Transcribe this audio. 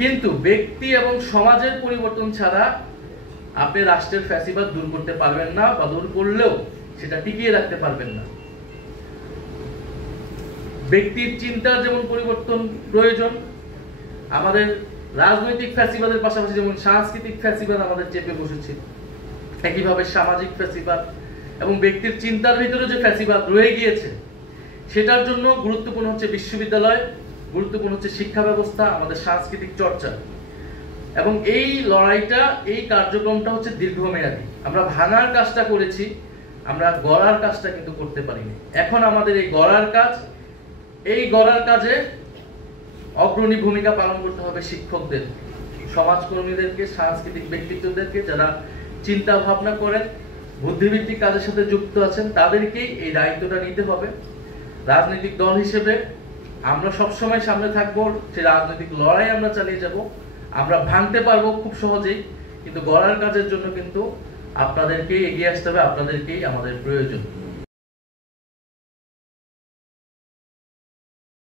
কিন্তু ব্যক্তি এবং সমাজের পরিবর্তন ছাড়া আপনি রাষ্ট্রের ফ্যাসিবাদ দূর করতে পারবেন না, বা দূর করলেও সেটা টিকিয়ে রাখতে পারবেন না। ব্যক্তির চিন্তার যেমন পরিবর্তন প্রয়োজন, আমাদের রাজনৈতিক ফ্যাসিবাদের পাশাপাশি যেমন সাংস্কৃতিক ফ্যাসিবাদ আমাদের চেপে বসেছে, একইভাবে সামাজিক ফ্যাসিবাদ এবং ব্যক্তির চিন্তার ভিতরে যে ফ্যাসিবাদ রয়ে গিয়েছে সেটার জন্য গুরুত্বপূর্ণ হচ্ছে বিশ্ববিদ্যালয়, গুরুত্বপূর্ণ হচ্ছে শিক্ষা ব্যবস্থা, আমাদের সাংস্কৃতিক চর্চা। এবং এই লড়াইটা, এই কার্যক্রমটা হচ্ছে দীর্ঘমেয়াদী। আমরা ভাঙার কাজটা করেছি, আমরা গড়ার কাজটা কিন্তু করতে পারিনি। এখন আমাদের এই গড়ার কাজ, এই গড়ার কাজে অগ্রণী ভূমিকা পালন করতে হবে শিক্ষকদের, সমাজকর্মীদেরকে, সাংস্কৃতিক ব্যক্তিত্বদেরকে, যারা চিন্তা ভাবনা করেন, বুদ্ধিবৃত্তিক কাজের সাথে যুক্ত আছেন, তাদেরকেই এই দায়িত্বটা নিতে হবে। রাজনৈতিক দল হিসেবে আমরা সবসময় সামনে থাকবো, সেই রাজনৈতিক লড়াই আমরা চালিয়ে যাব। আমরা ভাঙতে পারবো খুব সহজেই, কিন্তু গড়ার কাজের জন্য কিন্তু আপনাদেরকেই এগিয়ে আসতে হবে, আপনাদেরকেই আমাদের প্রয়োজন।